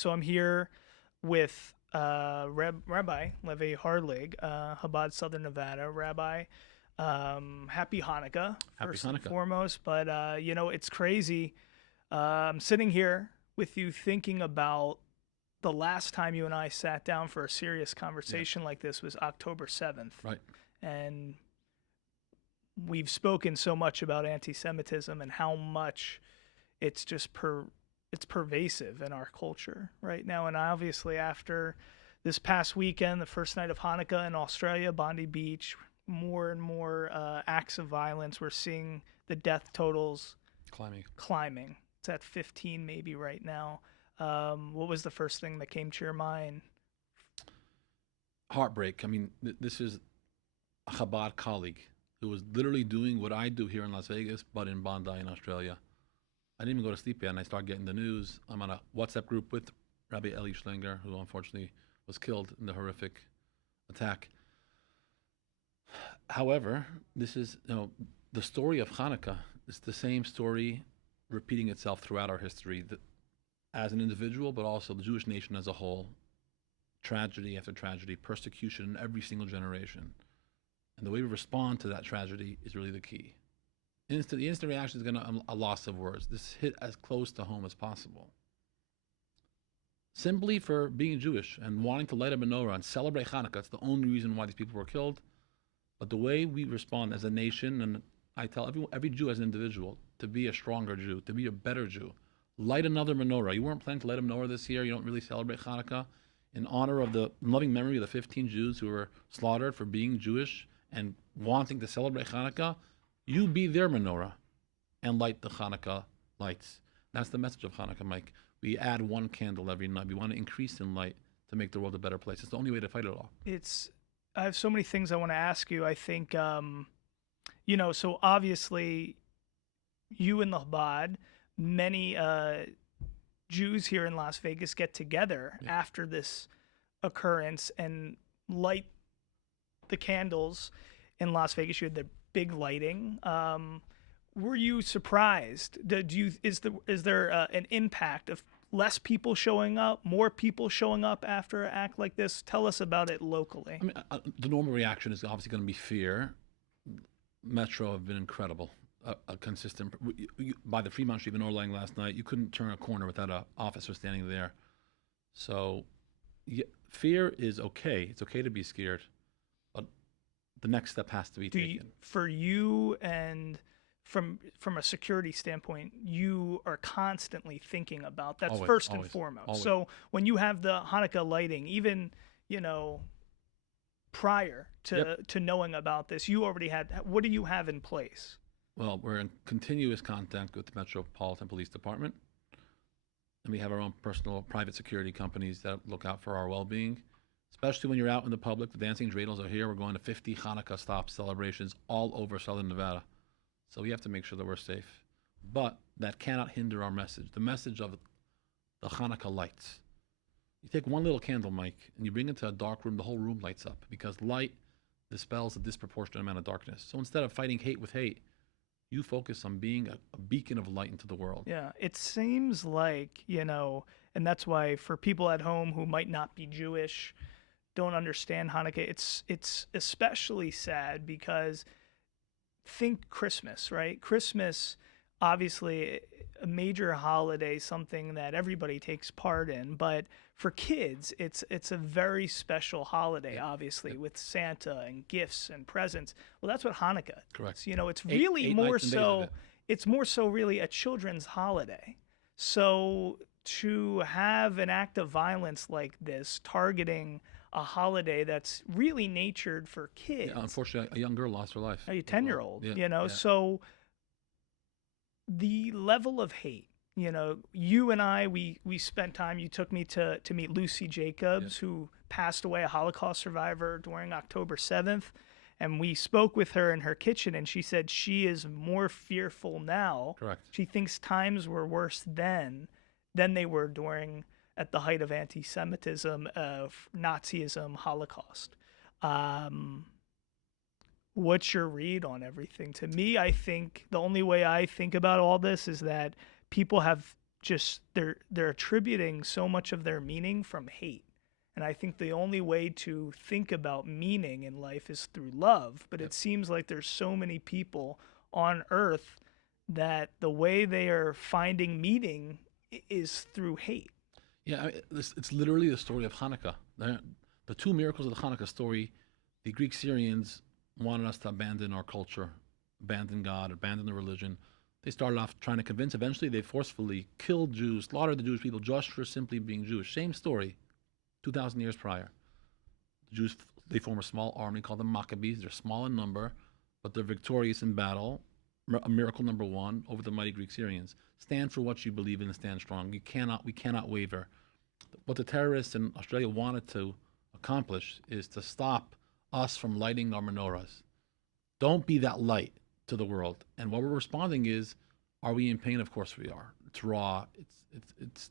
So I'm here with Rabbi Levi Harlig, Chabad Southern Nevada. Rabbi, happy Hanukkah, Happy first and Hanukkah. foremost. But, it's crazy. I'm sitting here with you thinking about the last time you and I sat down for a serious Yeah, conversation like this was October 7th. right. And we've spoken so much about anti-Semitism and how much it's just it's pervasive in our culture right now. And obviously, after this past weekend, the first night of Hanukkah in Australia, Bondi Beach, more and more acts of violence. We're seeing the death totals Climbing. climbing. It's at 15 maybe right now. What was the first thing that came to your mind? Heartbreak. I mean, this is a Chabad colleague who was literally doing what I do here in Las Vegas, but in Bondi in Australia. I didn't even go to sleep yet, and I started getting the news. I'm on a WhatsApp group with Rabbi Eli Schlinger, who unfortunately was killed in the horrific attack. However, this is, the story of Hanukkah is the same story repeating itself throughout our history, that as an individual, but also the Jewish nation as a whole, tragedy after tragedy, persecution in every single generation. And the way we respond to that tragedy is really the key. The instant reaction is going to a loss of words. This hit as close to home as possible. Simply for being Jewish and wanting to light a menorah and celebrate Hanukkah, it's the only reason why these people were killed. But the way we respond as a nation, and I tell every Jew as an individual, to be a stronger Jew, to be a better Jew, light another menorah. You weren't planning to light a menorah this year. You don't really celebrate Hanukkah. In honor of the loving memory of the 15 Jews who were slaughtered for being Jewish and wanting to celebrate Hanukkah, you be their menorah and light the Hanukkah lights. That's the message of Hanukkah, Mike. We add one candle every night. We want to increase in light to make the world a better place. It's the only way to fight it all. I have so many things I want to ask you. I think, so obviously, you and the Chabad, many Jews here in Las Vegas get together after this occurrence and light the candles in Las Vegas. You had the big lighting. Were you surprised? Is there an impact of less people showing up, more people showing up after an act like this? Tell us about it locally. I mean, the normal reaction is obviously going to be fear. Metro have been incredible. A consistent, by the Fremont Street menorah lighting last night, you couldn't turn a corner without an officer standing there. So, fear is okay. It's okay to be scared, but the next step has to be taken. For you, and from a security standpoint, you are constantly thinking about that's Always, first and always, foremost. always. So when you have the Hanukkah lighting, even prior to knowing about this, you already had. What do you have in place? Well, we're in continuous contact with the Metropolitan Police Department, and we have our own personal private security companies that look out for our well-being, especially when you're out in the public. The dancing dreidels are here. We're going to 50 Hanukkah stop celebrations all over Southern Nevada. So we have to make sure that we're safe. But that cannot hinder our message, the message of the Hanukkah lights. You take one little candle, Mike, and you bring it to a dark room, the whole room lights up, because light dispels a disproportionate amount of darkness. So instead of fighting hate with hate, you focus on being a beacon of light into the world. Yeah, it seems like, and that's why for people at home who might not be Jewish, don't understand Hanukkah, it's especially sad because think Christmas, right? Christmas, obviously a major holiday, something that everybody takes part in, but for kids, it's a very special holiday, obviously, with Santa and gifts and presents. Well, that's what Hanukkah is. Correct. It's really eight more nights and days of so. it. It's more so really a children's holiday. So to have an act of violence like this targeting a holiday that's really natured for kids. Yeah, unfortunately, a young girl lost her life. A 10-year-old, Yeah. so the level of hate, you and I, we spent time, you took me to meet Lucy Jacobs, who passed away, a Holocaust survivor, during October 7th. And we spoke with her in her kitchen, and she said she is more fearful now. Correct. She thinks times were worse then than they were at the height of anti-Semitism, of Nazism, Holocaust. What's your read on everything? To me, I think the only way I think about all this is that people have just they're attributing so much of their meaning from hate. And I think the only way to think about meaning in life is through love. But it seems like there's so many people on earth that the way they are finding meaning is through hate. Yeah, it's literally the story of Hanukkah. The two miracles of the Hanukkah story, the Greek Syrians wanted us to abandon our culture, abandon God, abandon the religion. They started off trying to convince. Eventually, they forcefully killed Jews, slaughtered the Jewish people just for simply being Jewish. Same story, 2,000 years prior. The Jews, they form a small army called the Maccabees. They're small in number, but they're victorious in battle. A miracle number one over the mighty Greek Syrians. Stand for what you believe in and stand strong. We cannot waver. What the terrorists in Australia wanted to accomplish is to stop us from lighting our menorahs. Don't be that light to the world. And what we're responding is, are we in pain? Of course we are. It's raw. It's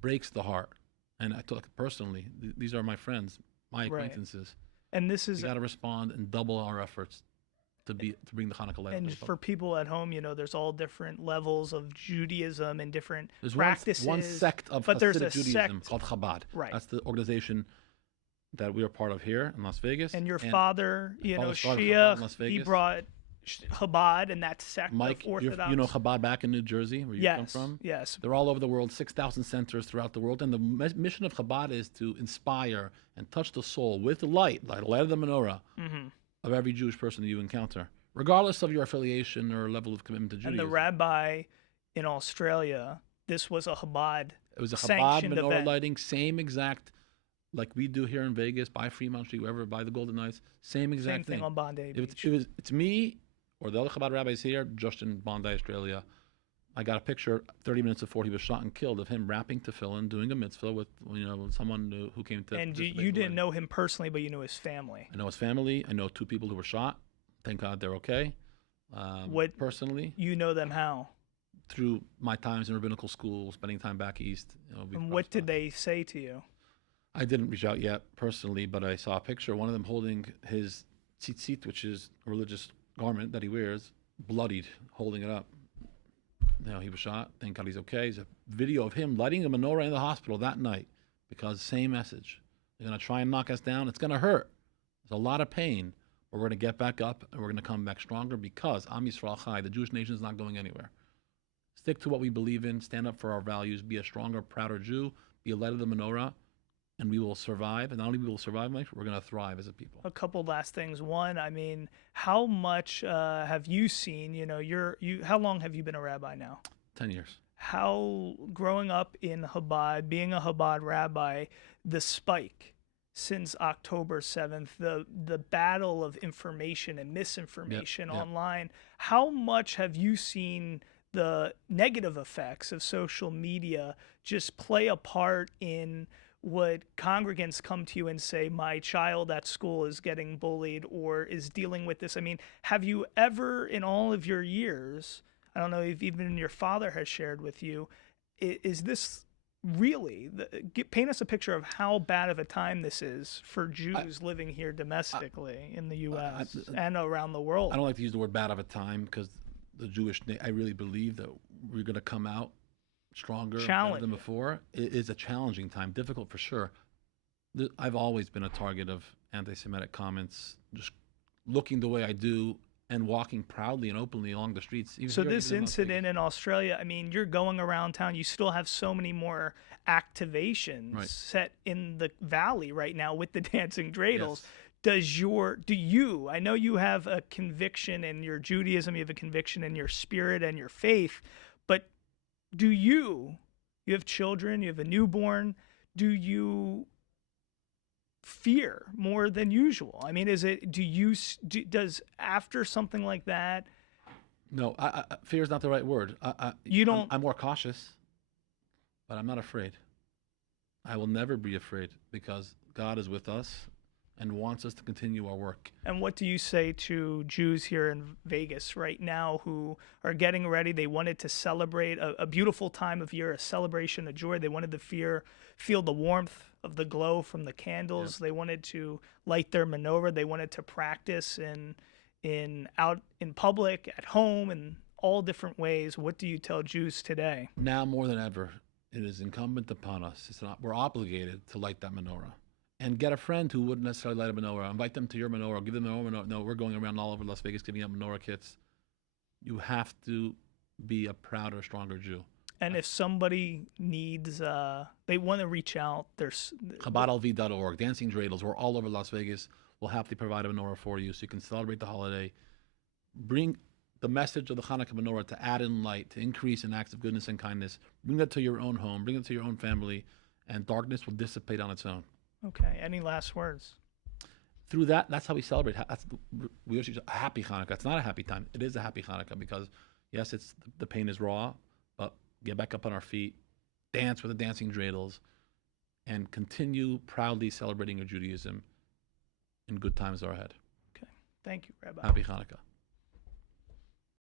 breaks the heart. And I talk personally. These are my friends, my acquaintances. And this is we got to respond and double our efforts to bring the Hanukkah light. And for people at home, there's all different levels of Judaism and different there's practices. One sect of Hasidic Judaism called Chabad. Right. That's the organization that we are part of here in Las Vegas. And your father, Shia, he brought Chabad and that sect Mike, of Orthodox. You know Chabad back in New Jersey, where you come from? Yes. They're all over the world, 6,000 centers throughout the world. And the mission of Chabad is to inspire and touch the soul with the light of the menorah of every Jewish person that you encounter, regardless of your affiliation or level of commitment to Judaism. And the rabbi in Australia, this was a Chabad It was a Chabad menorah lighting, same exact, like we do here in Vegas, by Fremont Street, wherever, by the Golden Knights, same exact thing on Bondi Beach. It's me or the other Chabad rabbis here, just in Bondi, Australia. I got a picture 30 minutes before he was shot and killed of him wrapping tefillin, doing a mitzvah with someone who came to. And you didn't know him personally, but you knew his family. I know his family. I know two people who were shot. Thank God they're okay. Personally, you know them how? Through my times in rabbinical school, spending time back east. And what did they say to you? I didn't reach out yet personally, but I saw a picture. One of them holding his tzitzit, which is a religious garment that he wears, bloodied, holding it up. He was shot. Thank God he's okay. There's a video of him lighting a menorah in the hospital that night because same message. They're going to try and knock us down. It's going to hurt. There's a lot of pain. But we're going to get back up and we're going to come back stronger because Am Yisrael Chai, the Jewish nation, is not going anywhere. Stick to what we believe in. Stand up for our values. Be a stronger, prouder Jew. Be a light of the menorah. And we will survive. And not only we will survive, Mike, we're going to thrive as a people. A couple last things. One, how much have you seen? How long have you been a rabbi now? 10 years. How, growing up in Chabad, being a Chabad rabbi, the spike since October 7th, the battle of information and misinformation online, how much have you seen the negative effects of social media just play a part in what congregants come to you and say, my child at school is getting bullied or is dealing with this? Have you ever, in all of your years, I don't know if even your father has shared with you, is this really, paint us a picture of how bad of a time this is for Jews living here domestically in the U.S. and around the world? I don't like to use the word bad of a time because I really believe that we're going to come out stronger than before. It is a challenging time, difficult for sure. I've always been a target of anti-Semitic comments, just looking the way I do and walking proudly and openly along the streets. So this incident in Australia, you're going around town. You still have so many more activations set in the valley right now with the dancing dreidels. Yes. I know you have a conviction in your Judaism, you have a conviction in your spirit and your faith, but you have children, you have a newborn, do you fear more than usual? Does after something like that? No, fear is not the right word. I'm more cautious, but I'm not afraid. I will never be afraid because God is with us and wants us to continue our work. And what do you say to Jews here in Vegas right now who are getting ready? They wanted to celebrate a beautiful time of year, a celebration, a joy. They wanted to feel the warmth of the glow from the candles. Yeah. They wanted to light their menorah. They wanted to practice out in public, at home, and all different ways. What do you tell Jews today? Now more than ever, it is incumbent upon us. We're obligated to light that menorah. And get a friend who wouldn't necessarily light a menorah. Invite them to your menorah. Give them their own menorah. No, we're going around all over Las Vegas giving out menorah kits. You have to be a prouder, stronger Jew. And if somebody needs, they want to reach out, there's ChabadLV.org, Dancing Dreidels. We're all over Las Vegas. We'll happily provide a menorah for you so you can celebrate the holiday. Bring the message of the Hanukkah menorah to add in light, to increase in acts of goodness and kindness. Bring that to your own home. Bring it to your own family. And darkness will dissipate on its own. Okay. Any last words? Through that, that's how we celebrate. We usually say a happy Hanukkah. It's not a happy time. It is a happy Hanukkah because, yes, the pain is raw, but get back up on our feet, dance with the dancing dreidels, and continue proudly celebrating your Judaism in good times are ahead. Okay. Thank you, Rabbi. Happy Hanukkah.